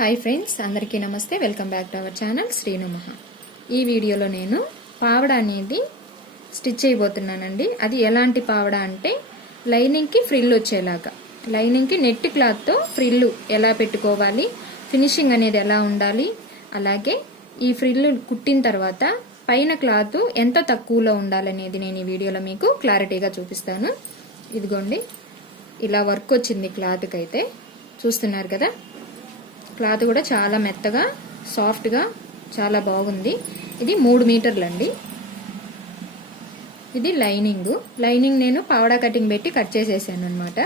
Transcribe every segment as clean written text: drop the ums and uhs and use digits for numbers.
Hi friends, అందరికీ నమస్తే. Welcome back to our channel Srinu మహా. ఈ వీడియోలో నేను పావడ అనేది స్టిచ్ చేయబోతున్నానండి. అది ఎలాంటి పావడ అంటే లైనింగ్కి ఫ్రిల్ వచ్చేలాగా, లైనింగ్కి నెట్ క్లాత్తో ఫ్రిల్ ఎలా పెట్టుకోవాలి, ఫినిషింగ్ అనేది ఎలా ఉండాలి, అలాగే ఈ ఫ్రిల్ కుట్టిన తర్వాత పైన క్లాత్ ఎంత తక్కువలో ఉండాలనేది నేను ఈ వీడియోలో మీకు క్లారిటీగా చూపిస్తాను. ఇదిగోండి, ఇలా వర్క్ వచ్చింది క్లాత్కి అయితే, చూస్తున్నారు కదా. క్లాత్ కూడా చాలా మెత్తగా సాఫ్ట్గా చాలా బాగుంది. ఇది 3 మీటర్లు అండి. ఇది లైనింగ్ నేను పావడా కటింగ్ పెట్టి కట్ చేసేసాను అనమాట.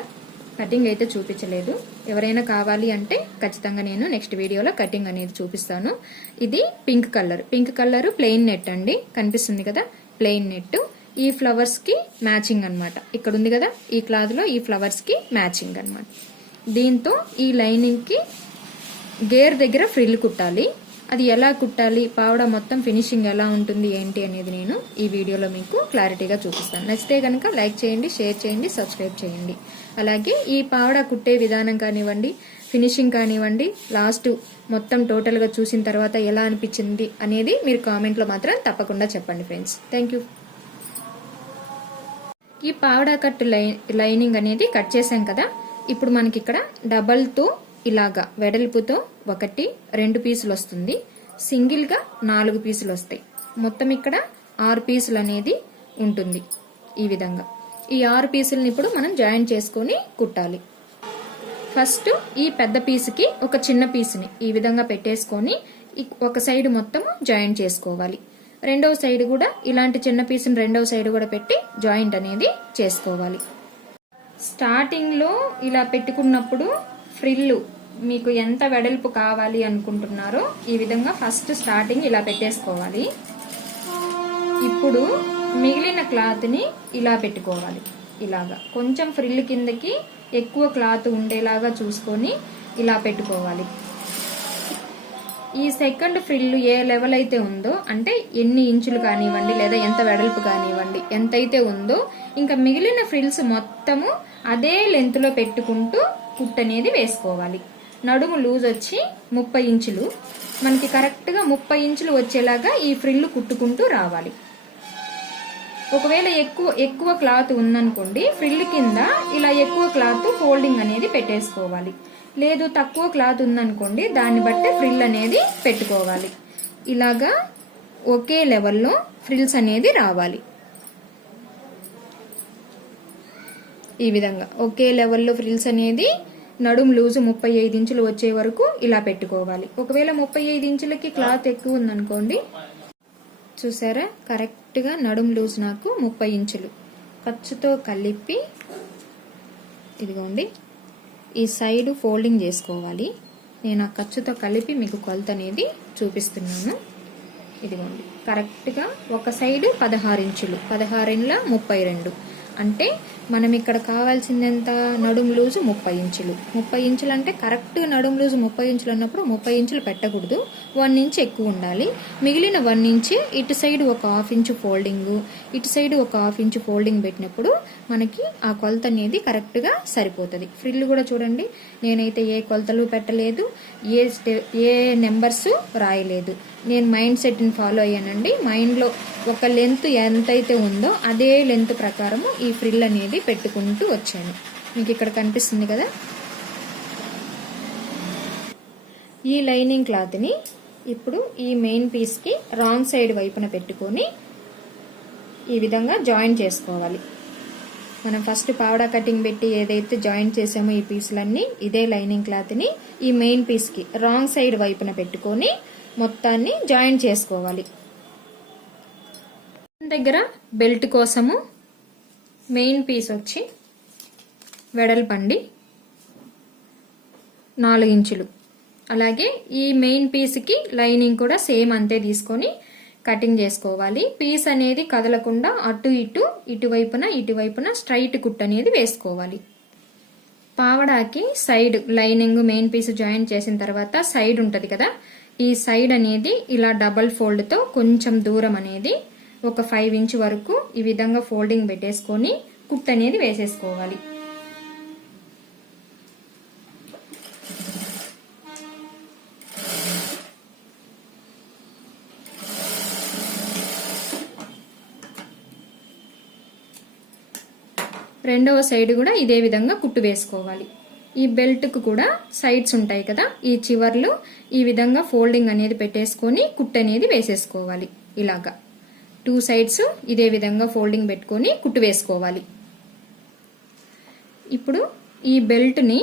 కటింగ్ అయితే చూపించలేదు. ఎవరైనా కావాలి అంటే ఖచ్చితంగా నేను నెక్స్ట్ వీడియోలో కటింగ్ అనేది చూపిస్తాను. ఇది పింక్ కలర్ ప్లెయిన్ నెట్ అండి, కనిపిస్తుంది కదా, ప్లెయిన్ నెట్. ఈ ఫ్లవర్స్ కి మ్యాచింగ్ అనమాట. ఇక్కడ ఉంది కదా, ఈ క్లాత్ లో ఈ ఫ్లవర్స్ కి మ్యాచింగ్ అనమాట. దీంతో ఈ లైనింగ్ కి గేర్ దగ్గర ఫ్రిల్ కుట్టాలి. అది ఎలా కుట్టాలి, పావడా మొత్తం ఫినిషింగ్ ఎలా ఉంటుంది ఏంటి అనేది నేను ఈ వీడియోలో మీకు క్లారిటీగా చూపిస్తాను. నచ్చితే కనుక లైక్ చేయండి, షేర్ చేయండి, సబ్స్క్రైబ్ చేయండి. అలాగే ఈ పావడా కుట్టే విధానం కానివ్వండి, ఫినిషింగ్ కానివ్వండి, లాస్ట్ మొత్తం టోటల్గా చూసిన తర్వాత ఎలా అనిపించింది అనేది మీరు కామెంట్లో మాత్రం తప్పకుండా చెప్పండి ఫ్రెండ్స్. Thank you. ఈ పావడా కట్ లైనింగ్ అనేది కట్ చేసాం కదా. ఇప్పుడు మనకి ఇక్కడ డబల్తో ఇలాగా వెడల్పుతో 1, 2 పీసులు వస్తుంది. సింగిల్ గా 4 పీసులు వస్తాయి. మొత్తం ఇక్కడ 6 పీసులు అనేది ఉంటుంది. ఈ విధంగా ఈ 6 పీసులని ఇప్పుడు మనం జాయిన్ చేసుకొని కుట్టాలి. ఫస్ట్ ఈ పెద్ద పీసుకి ఒక చిన్న పీసుని ఈ విధంగా పెట్టేసుకొని ఒక సైడ్ మొత్తం జాయిన్ చేసుకోవాలి. రెండవ సైడ్ కూడా ఇలాంటి చిన్న పీసుని రెండవ సైడ్ కూడా పెట్టి జాయింట్ అనేది చేసుకోవాలి. స్టార్టింగ్ లో ఇలా పెట్టుకున్నప్పుడు ఫ్రిల్ మీకు ఎంత వెడల్పు కావాలి అనుకుంటున్నారో ఈ విధంగా ఫస్ట్ స్టార్టింగ్ ఇలా పెట్టేసుకోవాలి. ఇప్పుడు మిగిలిన క్లాత్ ని ఇలా పెట్టుకోవాలి. ఇలాగా కొంచెం ఫ్రిల్ కిందకి ఎక్కువ క్లాత్ ఉండేలాగా చూసుకొని ఇలా పెట్టుకోవాలి. ఈ సెకండ్ ఫ్రిల్ ఏ లెవెల్ అయితే ఉందో, అంటే ఎన్ని ఇంచులు కానివ్వండి లేదా ఎంత వెడల్పు కానివ్వండి, ఎంతైతే ఉందో ఇంకా మిగిలిన ఫ్రిల్స్ మొత్తము అదే లెంత్ లో పెట్టుకుంటూ కుట్ అనేది వేసుకోవాలి. నడుము లూజ్ వచ్చి 30 ఇంచులు, మనకి కరెక్ట్ గా 30 ఇంచులు వచ్చేలాగా ఈ ఫ్రిల్ కుట్టుకుంటూ రావాలి. ఒకవేళ ఎక్కువ క్లాత్ ఉందనుకోండి, ఫ్రిల్ కింద ఇలా ఎక్కువ క్లాత్ ఫోల్డింగ్ అనేది పెట్టేసుకోవాలి. లేదు తక్కువ క్లాత్ ఉందనుకోండి, దాన్ని బట్టి ఫ్రిల్ అనేది పెట్టుకోవాలి. ఇలాగా ఒకే లెవెల్లో ఫ్రిల్స్ అనేది రావాలి. ఈ విధంగా ఒకే లెవెల్లో ఫ్రిల్స్ అనేది నడుం లూజు 35 ఇంచులు వచ్చే వరకు ఇలా పెట్టుకోవాలి. ఒకవేళ 35 ఇంచులకి క్లాత్ ఎక్కువ ఉందనుకోండి, చూసారా, కరెక్ట్ గా నడుం లూజ్ నాకు 30 ఇంచులు ఖర్చుతో కలిపి ఇదిగోండి ఈ సైడ్ ఫోల్డింగ్ చేసుకోవాలి. నేను ఆ ఖర్చుతో కలిపి మీకు కొలత అనేది చూపిస్తున్నాను. ఇదిగోండి కరెక్ట్ గా ఒక సైడ్ 16 ఇంచులు, 16 32, అంటే మనం ఇక్కడ కావాల్సింది ఎంత, నడుం లూజు 30 ఇంచులు. 30 ఇంచులు అంటే కరెక్ట్ నడుం లూజు 30 ఇంచులు అన్నప్పుడు 30 ఇంచులు పెట్టకూడదు, 1 ఇంచ్ ఎక్కువ ఉండాలి. మిగిలిన 1 ఇంచ్ ఇటు సైడ్ ఒక 1/2 ఇంచ్ ఫోల్డింగ్, ఇటు సైడ్ ఒక 1/2 ఇంచ్ ఫోల్డింగ్ పెట్టినప్పుడు మనకి ఆ కొలత అనేది కరెక్ట్ గా సరిపోతుంది. ఫ్రిల్ కూడా చూడండి, నేనైతే ఏ కొలతలు పెట్టలేదు, ఏ నెంబర్స్ రాయలేదు. నేను మైండ్ సెట్ ని ఫాలో అయ్యానండి. మైండ్ లో ఒక లెంత్ ఎంతైతే ఉందో అదే లెంత్ ప్రకారము ఈ ఫ్రిల్ అనేది పెట్టుకుంటూ వచ్చాను. మీకు ఇక్కడ కనిపిస్తుంది కదా. ఈ లైనింగ్ క్లాత్ ని ఇప్పుడు ఈ మెయిన్ పీస్ కి రాంగ్ సైడ్ వైపున పెట్టుకొని ఈ విధంగా జాయిన్ చేసుకోవాలి. మనం ఫస్ట్ పావడా కటింగ్ పెట్టి ఏదైతే జాయిన్ చేసామో ఈ పీసులన్నీ, ఇదే లైనింగ్ క్లాత్ ని ఈ మెయిన్ పీస్ కి రాంగ్ సైడ్ వైపున పెట్టుకొని మొత్తాన్ని జాయిన్ చేసుకోవాలి. దగ్గర బెల్ట్ కోసము మెయిన్ పీస్ వచ్చి వెడల్పండి 4 ఇంచులు. అలాగే ఈ మెయిన్ పీస్ కి లైనింగ్ కూడా సేమ్ అంతే తీసుకొని కటింగ్ చేసుకోవాలి. పీస్ అనేది కదలకుండా అటు ఇటువైపున స్ట్రైట్ కుట్ అనేది వేసుకోవాలి. పావడాకి side lining main piece join చేసిన తర్వాత సైడ్ ఉంటది కదా, ఈ సైడ్ అనేది ఇలా డబల్ ఫోల్డ్ తో కొంచెం దూరం అనేది ఒక 5 ఇంచ్ వరకు ఈ విధంగా ఫోల్డింగ్ పెట్టేసుకొని కుట్ అనేది వేసేసుకోవాలి. రెండవ సైడ్ కూడా ఇదే విధంగా కుట్టు వేసుకోవాలి. ఈ బెల్ట్కు కూడా సైడ్స్ ఉంటాయి కదా, ఈ చివర్లు ఈ విధంగా ఫోల్డింగ్ అనేది పెట్టేసుకొని కుట్టు అనేది వేసేసుకోవాలి. ఇలాగా 2 సైడ్స్ ఇదే విధంగా ఫోల్డింగ్ పెట్టుకొని కుట్టు వేసుకోవాలి. ఇప్పుడు ఈ బెల్ట్ని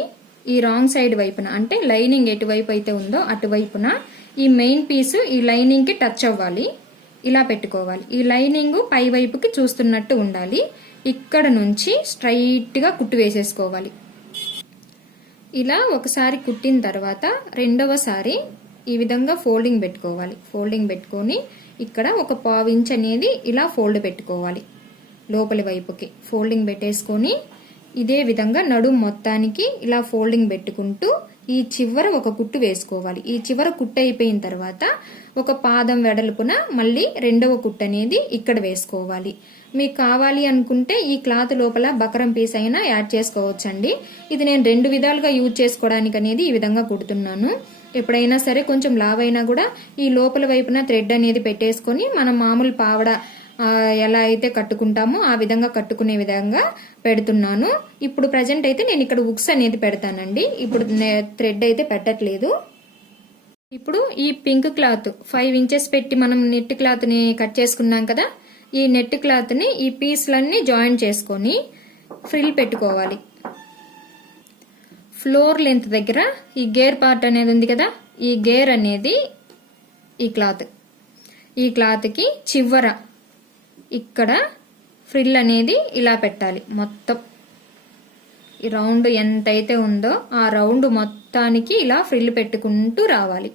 ఈ రాంగ్ సైడ్ వైపున, అంటే లైనింగ్ ఎటువైపు అయితే ఉందో అటువైపున ఈ మెయిన్ పీస్ ఈ లైనింగ్కి టచ్ అవ్వాలి. ఇలా పెట్టుకోవాలి. ఈ లైనింగ్ పై వైపుకి చూస్తున్నట్టు ఉండాలి. ఇక్కడ నుంచి స్ట్రైట్గా కుట్టు వేసేసుకోవాలి. ఇలా ఒకసారి కుట్టిన తర్వాత రెండవసారి ఈ విధంగా ఫోల్డింగ్ పెట్టుకోవాలి. ఫోల్డింగ్ పెట్టుకొని ఇక్కడ ఒక 1/2 ఇంచ్ అనేది ఇలా ఫోల్డ్ పెట్టుకోవాలి. లోపలి వైపుకి ఫోల్డింగ్ పెట్టేసుకొని ఇదే విధంగా నడుం మొత్తానికి ఇలా ఫోల్డింగ్ పెట్టుకుంటూ ఈ చివర ఒక కుట్టు వేసుకోవాలి. ఈ చివర కుట్టు అయిపోయిన తర్వాత ఒక పాదం వెడల్పున మళ్ళీ రెండవ కుట్టు అనేది ఇక్కడ వేసుకోవాలి. మీకు కావాలి అనుకుంటే ఈ క్లాత్ లోపల బకరం పీస్ అయినా యాడ్ చేసుకోవచ్చండి. ఇది నేను 2 విధాలుగా యూజ్ చేసుకోవడానికి అనేది ఈ విధంగా కుడుతున్నాను. ఎప్పుడైనా సరే కొంచెం లావైనా కూడా ఈ లోపల వైపున థ్రెడ్ అనేది పెట్టేసుకొని మనం మామూలు పావడ ఎలా అయితే కట్టుకుంటామో ఆ విధంగా కట్టుకునే విధంగా పెడుతున్నాను. ఇప్పుడు ప్రజెంట్ అయితే నేను ఇక్కడ ఉక్స్ అనేది పెడతానండి. ఇప్పుడు థ్రెడ్ అయితే పెట్టట్లేదు. ఇప్పుడు ఈ పింక్ క్లాత్ 5 ఇంచెస్ పెట్టి మనం నెట్ క్లాత్ ని కట్ చేసుకున్నాం కదా, ఈ నెట్ క్లాత్ ని ఈ పీస్లన్నీ జాయిన్ చేసుకొని ఫ్రిల్ పెట్టుకోవాలి. ఫ్లోర్ లెంత్ దగ్గర ఈ గేర్ పార్ట్ అనేది ఉంది కదా, ఈ గేర్ అనేది ఈ క్లాత్కి చివర ఇక్కడ ఫ్రిల్ అనేది ఇలా పెట్టాలి. మొత్తం ఈ రౌండ్ ఎంతైతే ఉందో ఆ రౌండ్ మొత్తానికి ఇలా ఫ్రిల్ పెట్టుకుంటూ రావాలి.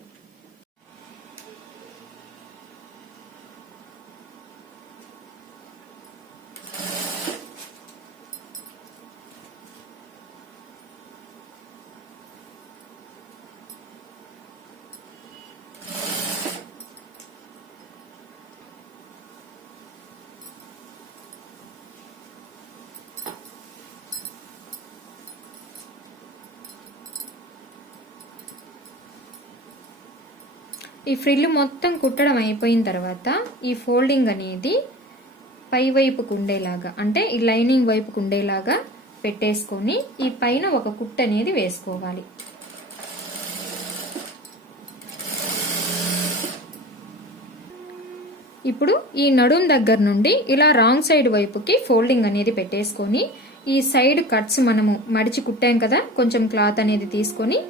ఈ ఫ్రిల్ మొత్తం కుట్టడం అయిపోయిన తర్వాత ఈ ఫోల్డింగ్ అనేది పై వైపుకు ఉండేలాగా, అంటే ఈ లైనింగ్ వైపుకు ఉండేలాగా పెట్టేసుకొని ఈ పైన ఒక కుట్టు అనేది వేసుకోవాలి. ఇప్పుడు ఈ నడుం దగ్గర నుండి ఇలా రాంగ్ సైడ్ వైపుకి ఫోల్డింగ్ అనేది పెట్టేసుకొని ఈ సైడ్ కట్స్ మనము మడిచి కుట్టాం కదా, కొంచెం క్లాత్ అనేది తీసుకొని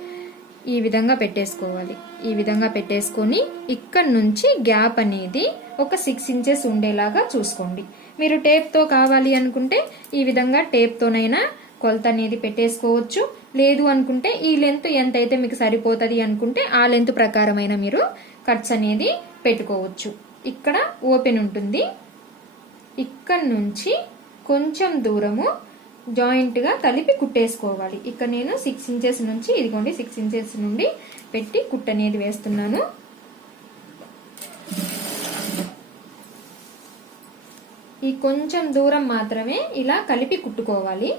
ఈ విధంగా పెట్టేసుకోవాలి. ఈ విధంగా పెట్టేసుకొని ఇక్కడ నుంచి గ్యాప్ అనేది ఒక 6 ఇంచెస్ ఉండేలాగా చూసుకోండి. మీరు టేప్ తో కావాలి అనుకుంటే ఈ విధంగా టేప్ తోనైనా కొలత అనేది పెట్టేసుకోవచ్చు. లేదు అనుకుంటే ఈ లెంత్ ఎంత అయితే మీకు సరిపోతుంది అనుకుంటే ఆ లెంత్ ప్రకారమైన మీరు కట్స్ అనేది పెట్టుకోవచ్చు. ఇక్కడ ఓపెన్ ఉంటుంది. ఇక్కడ నుంచి కొంచెం దూరము జాయింట్ గా కలిపి కుట్టేసుకోవాలి. ఇక్కడ నేను 6 ఇంచెస్ నుంచి, ఇదిగోండి 6 ఇంచెస్ నుండి పెట్టి కుట్టు అనేది వేస్తున్నాను. ఈ కొంచెం దూరం మాత్రమే ఇలా కలిపి కుట్టుకోవాలి.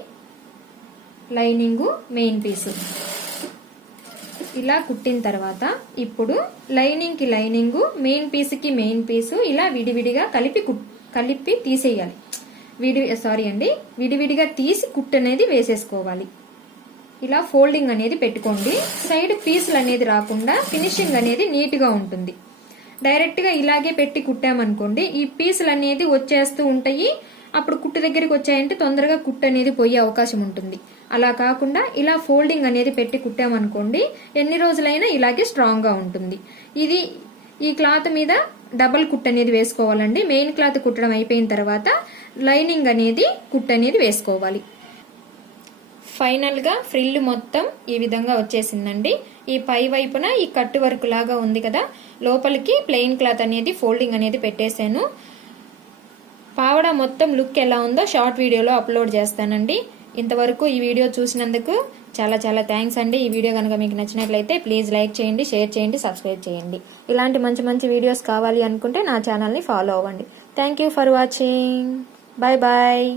లైనింగ్ మెయిన్ పీసు ఇలా కుట్టిన తర్వాత ఇప్పుడు లైనింగ్ కి లైనింగ్, మెయిన్ పీస్ కి మెయిన్ పీసు ఇలా విడివిడిగా కలిపి తీసేయాలి. విడివిడిగా తీసి కుట్టు అనేది వేసేసుకోవాలి. ఇలా ఫోల్డింగ్ అనేది పెట్టుకోండి. సైడ్ పీసులు అనేది రాకుండా ఫినిషింగ్ అనేది నీట్ గా ఉంటుంది. డైరెక్ట్ గా ఇలాగే పెట్టి కుట్టామనుకోండి ఈ పీసులు అనేది వచ్చేస్తూ ఉంటాయి. అప్పుడు కుట్టు దగ్గరికి వచ్చాయంటే తొందరగా కుట్టు అనేది పోయే అవకాశం ఉంటుంది. అలా కాకుండా ఇలా ఫోల్డింగ్ అనేది పెట్టి కుట్టామనుకోండి ఎన్ని రోజులైనా ఇలాగే స్ట్రాంగ్ గా ఉంటుంది. ఇది ఈ క్లాత్ మీద డబల్ కుట్టు అనేది వేసుకోవాలండి. మెయిన్ క్లాత్ కుట్టడం అయిపోయిన తర్వాత లైనింగ్ అనేది కుట్టు అనేది వేసుకోవాలి. ఫైనల్ గా ఫ్రిల్ మొత్తం ఈ విధంగా వచ్చేసిందండి. ఈ పై వైపున ఈ కట్టు వర్క్ లాగా ఉంది కదా, లోపలికి ప్లెయిన్ క్లాత్ అనేది ఫోల్డింగ్ అనేది పెట్టేశాను. పావడా మొత్తం లుక్ ఎలా ఉందో షార్ట్ వీడియోలో అప్లోడ్ చేస్తానండి. ఇంతవరకు ఈ వీడియో చూసినందుకు చాలా చాలా థ్యాంక్స్ అండి. ఈ వీడియో కనుక మీకు నచ్చినట్లయితే ప్లీజ్ లైక్ చేయండి, షేర్ చేయండి, సబ్స్క్రైబ్ చేయండి. ఇలాంటి మంచి మంచి వీడియోస్ కావాలి అనుకుంటే నా ఛానల్ని ఫాలో అవ్వండి. Thank you for watching. Bye bye.